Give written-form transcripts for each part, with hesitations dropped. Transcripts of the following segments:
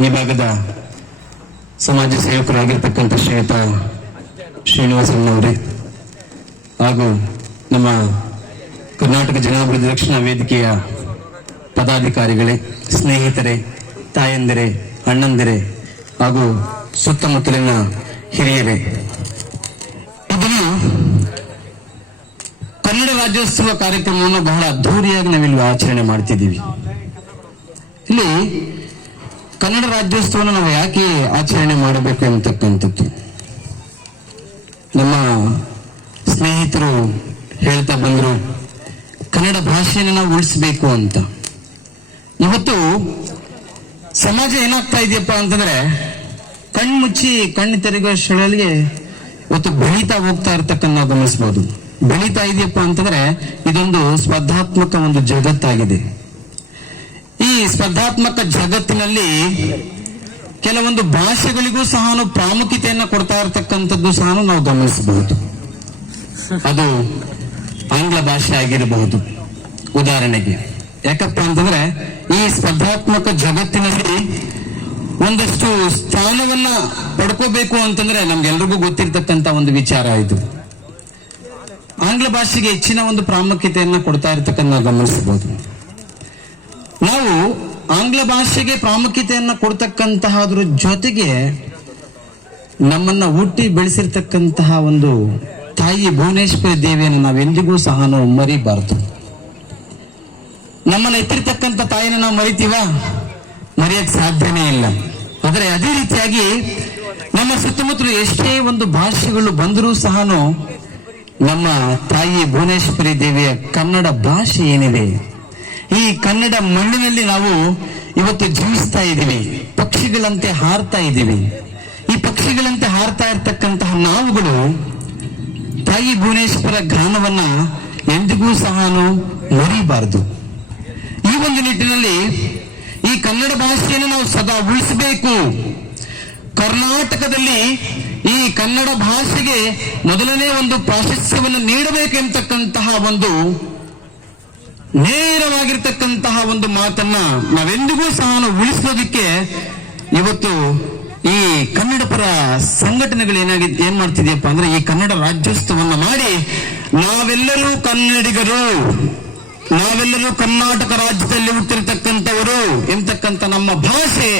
ಈ ಭಾಗದ ಸಮಾಜ ಸೇವಕರಾಗಿರ್ತಕ್ಕಂಥ ಶ್ರೀಯುತ ಶ್ರೀನಿವಾಸಣ್ಣವರೇ ಹಾಗೂ ನಮ್ಮ ಕರ್ನಾಟಕ ಜನಾಭಿವೃದ್ಧಿ ರಕ್ಷಣಾ ವೇದಿಕೆಯ ಪದಾಧಿಕಾರಿಗಳೇ, ಸ್ನೇಹಿತರೆ, ತಾಯಂದಿರೇ, ಅಣ್ಣಂದಿರೇ ಹಾಗೂ ಸುತ್ತಮುತ್ತಲಿನ ಹಿರಿಯರೇ, ಇದನ್ನು ಕನ್ನಡ ರಾಜ್ಯೋತ್ಸವ ಕಾರ್ಯಕ್ರಮವನ್ನು ಬಹಳ ಅದ್ಧೂರಿಯಾಗಿ ನಾವಿಲ್ಲಿ ಆಚರಣೆ ಮಾಡ್ತಿದ್ದೀವಿ. ಇಲ್ಲಿ ಕನ್ನಡ ರಾಜ್ಯೋತ್ಸವವನ್ನು ನಾವು ಯಾಕೆ ಆಚರಣೆ ಮಾಡಬೇಕು ಅಂತಕ್ಕಂಥದ್ದು ನಮ್ಮ ಸ್ನೇಹಿತರು ಹೇಳ್ತಾ ಬಂದ್ರು, ಕನ್ನಡ ಭಾಷೆಯನ್ನು ನಾವು ಉಳಿಸಬೇಕು ಅಂತ. ಇವತ್ತು ಸಮಾಜ ಏನಾಗ್ತಾ ಇದೆಯಪ್ಪ ಅಂತಂದ್ರೆ, ಕಣ್ಮುಚ್ಚಿ ಕಣ್ಣು ತೆರೆಯುವಷ್ಟರಲ್ಲಿ ಇವತ್ತು ಬೆಳೀತಾ ಹೋಗ್ತಾ ಇರ್ತಕ್ಕಂಥ ನಾವು ಗಮನಿಸಬಹುದು. ಬೆಳೀತಾ ಇದೆಯಪ್ಪ ಅಂತಂದ್ರೆ ಇದೊಂದು ಸ್ಪರ್ಧಾತ್ಮಕ ಒಂದು ಜಗತ್ತಾಗಿದೆ. ಈ ಸ್ಪರ್ಧಾತ್ಮಕ ಜಗತ್ತಿನಲ್ಲಿ ಕೆಲವೊಂದು ಭಾಷೆಗಳಿಗೂ ಸಹ ಪ್ರಾಮುಖ್ಯತೆಯನ್ನು ಕೊಡ್ತಾ ಇರತಕ್ಕಂಥದ್ದು ಸಹ ನಾವು ಗಮನಿಸಬಹುದು. ಅದು ಆಂಗ್ಲ ಭಾಷೆ ಆಗಿರಬಹುದು ಉದಾಹರಣೆಗೆ. ಯಾಕಪ್ಪ ಅಂತಂದ್ರೆ ಈ ಸ್ಪರ್ಧಾತ್ಮಕ ಜಗತ್ತಿನಲ್ಲಿ ಒಂದಷ್ಟು ಸ್ಥಾನವನ್ನ ಪಡ್ಕೋಬೇಕು ಅಂತಂದ್ರೆ ನಮ್ಗೆಲ್ರಿಗೂ ಗೊತ್ತಿರ್ತಕ್ಕಂಥ ಒಂದು ವಿಚಾರ ಇದು. ಆಂಗ್ಲ ಭಾಷೆಗೆ ಹೆಚ್ಚಿನ ಒಂದು ಪ್ರಾಮುಖ್ಯತೆಯನ್ನ ಕೊಡ್ತಾ ಇರ್ತಕ್ಕಂಥ ಗಮನಿಸಬಹುದು. ನಾವು ಆಂಗ್ಲ ಭಾಷೆಗೆ ಪ್ರಾಮುಖ್ಯತೆಯನ್ನ ಕೊಡ್ತಕ್ಕಂತಹದ್ರ ಜೊತೆಗೆ ನಮ್ಮನ್ನ ಹುಟ್ಟಿ ಬೆಳೆಸಿರ್ತಕ್ಕಂತಹ ಒಂದು ತಾಯಿ ಭುವನೇಶ್ವರಿ ದೇವಿಯನ್ನು ನಾವೆಂದಿಗೂ ಸಹ ನಾವು ಮರಿಬಾರದು. ನಮ್ಮನ್ನ ಎತ್ತಿರ್ತಕ್ಕಂಥ ತಾಯಿನ ನಾವು ಮರಿತೀವ? ಮರೆಯಕ್ಕೆ ಸಾಧ್ಯನೇ ಇಲ್ಲ. ಆದರೆ ಅದೇ ರೀತಿಯಾಗಿ ನಮ್ಮ ಸುತ್ತಮುತ್ತಲು ಎಷ್ಟೇ ಒಂದು ಭಾಷೆಗಳು ಬಂದರೂ ಸಹ ನಮ್ಮ ತಾಯಿ ಭುವನೇಶ್ವರಿ ದೇವಿಯ ಕನ್ನಡ ಭಾಷೆ ಏನಿದೆ, ಈ ಕನ್ನಡ ಮಣ್ಣಿನಲ್ಲಿ ನಾವು ಇವತ್ತು ಜೀವಿಸ್ತಾ ಇದ್ದೀವಿ. ಪಕ್ಷಿಗಳಂತೆ ಹಾರ್ತಾ ಇದ್ದೀವಿ. ಈ ಪಕ್ಷಿಗಳಂತೆ ಹಾರ್ತಾ ಇರ್ತಕ್ಕಂತಹ ನಾವುಗಳು ತಾಯಿ ಭುವನೇಶ್ವರ ಗಾನವನ್ನ ಎಂದಿಗೂ ಸಹ ಮರಿಬಾರದು. ಈ ಒಂದು ನಿಟ್ಟಿನಲ್ಲಿ ಈ ಕನ್ನಡ ಭಾಷೆಯನ್ನು ನಾವು ಸದಾ ಉಳಿಸಬೇಕು. ಕರ್ನಾಟಕದಲ್ಲಿ ಈ ಕನ್ನಡ ಭಾಷೆಗೆ ಮೊದಲನೇ ಒಂದು ಪ್ರಾಶಸ್ತ್ಯವನ್ನು ನೀಡಬೇಕೆಂತಕ್ಕಂತಹ ಒಂದು ನೇರವಾಗಿರ್ತಕ್ಕಂತಹ ಒಂದು ಮಾತನ್ನ ನಾವೆಂದಿಗೂ ಸಹ ಉಳಿಸೋದಿಕ್ಕೆ ಇವತ್ತು ಈ ಕನ್ನಡ ಪರ ಸಂಘಟನೆಗಳು ಏನ್ ಮಾಡ್ತಿದೆಯಪ್ಪ ಅಂದ್ರೆ, ಈ ಕನ್ನಡ ರಾಜ್ಯೋತ್ಸವನ್ನ ಮಾಡಿ ನಾವೆಲ್ಲರೂ ಕನ್ನಡಿಗರು, ನಾವೆಲ್ಲರೂ ಕರ್ನಾಟಕ ರಾಜ್ಯದಲ್ಲಿ ಹುಟ್ಟಿರ್ತಕ್ಕಂಥವರು ಎಂತಕ್ಕಂಥ ನಮ್ಮ ಭಾಷೆ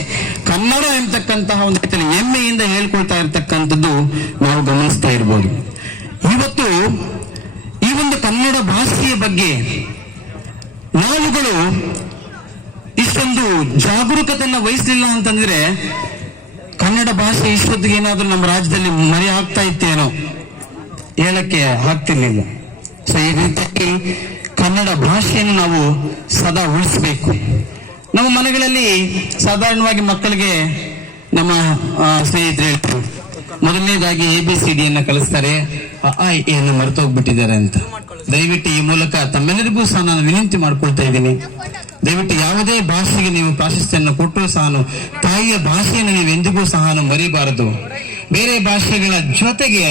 ಕನ್ನಡ ಎಂತಕ್ಕಂತಹ ಒಂದು ಹೆಮ್ಮೆಯಿಂದ ಹೇಳ್ಕೊಳ್ತಾ ಇರ್ತಕ್ಕಂಥದ್ದು ನಾವು ಗಮನಿಸ್ತಾ ಇರ್ಬೋದು. ಇವತ್ತು ಈ ಒಂದು ಕನ್ನಡ ಭಾಷೆಯ ಬಗ್ಗೆ ನಾವುಗಳು ಇಷ್ಟೊಂದು ಜಾಗರೂಕತೆಯನ್ನ ವಹಿಸಲಿಲ್ಲ ಅಂತಂದ್ರೆ ಕನ್ನಡ ಭಾಷೆ ಇಷ್ಟೊತ್ತಿಗೆ ಏನಾದ್ರೂ ನಮ್ಮ ರಾಜ್ಯದಲ್ಲಿ ಮರೆ ಆಗ್ತಾ ಇತ್ತೇನೋ ಹೇಳಕ್ಕೆ ಆಗ್ತಿರ್ಲಿಲ್ಲ. ಸೊ ಈ ರೀತಿಯಾಗಿ ಕನ್ನಡ ಭಾಷೆಯನ್ನು ನಾವು ಸದಾ ಉಳಿಸಬೇಕು. ನಮ್ಮ ಮನೆಗಳಲ್ಲಿ ಸಾಧಾರಣವಾಗಿ ಮಕ್ಕಳಿಗೆ ನಮ್ಮ ಸ್ನೇಹಿತರು ಹೇಳ್ತಾರೆ, ಮೊದಲನೇದಾಗಿ ABCD ಕಲಿಸ್ತಾರೆ, ಅನ್ನು ಮರೆತೋಗ್ಬಿಟ್ಟಿದ್ದಾರೆ ಅಂತ. ದಯವಿಟ್ಟು ಈ ಮೂಲಕ ತಮ್ಮೆಲ್ಲರಿಗೂ ಸಹ ನಾನು ವಿನಂತಿ ಮಾಡ್ಕೊಳ್ತಾ ಇದ್ದೀನಿ, ದಯವಿಟ್ಟು ಯಾವುದೇ ಭಾಷೆಗೆ ನೀವು ಪ್ರಾಶಸ್ತ್ಯವನ್ನು ಕೊಟ್ಟರೂ ಸಹ ತಾಯಿಯ ಭಾಷೆಯನ್ನು ನೀವು ಎಂದಿಗೂ ಸಹ ಮರಿಬಾರದು. ಬೇರೆ ಭಾಷೆಗಳ ಜೊತೆಗೆ,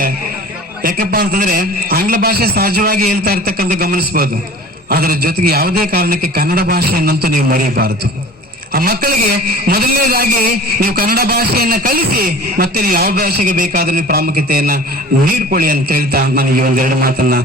ಯಾಕಪ್ಪ ಅಂತಂದ್ರೆ ಆಂಗ್ಲ ಭಾಷೆ ಸಹಜವಾಗಿ ಹೇಳ್ತಾ ಇರ್ತಕ್ಕಂಥ ಗಮನಿಸಬಹುದು, ಅದರ ಜೊತೆಗೆ ಯಾವುದೇ ಕಾರಣಕ್ಕೆ ಕನ್ನಡ ಭಾಷೆಯನ್ನಂತೂ ನೀವು ಮರೆಯಬಾರದು. ಆ ಮಕ್ಕಳಿಗೆ ಮೊದಲನೇದಾಗಿ ನೀವು ಕನ್ನಡ ಭಾಷೆಯನ್ನ ಕಲಿಸಿ, ಮತ್ತೆ ನೀವು ಯಾವ ಭಾಷೆಗೆ ಬೇಕಾದ್ರೂ ನೀವು ಪ್ರಾಮುಖ್ಯತೆಯನ್ನ ನೀಡ್ಕೊಳ್ಳಿ ಅಂತ ಹೇಳ್ತಾ ನಾನು ಈ ಒಂದೆರಡು ಮಾತನ್ನ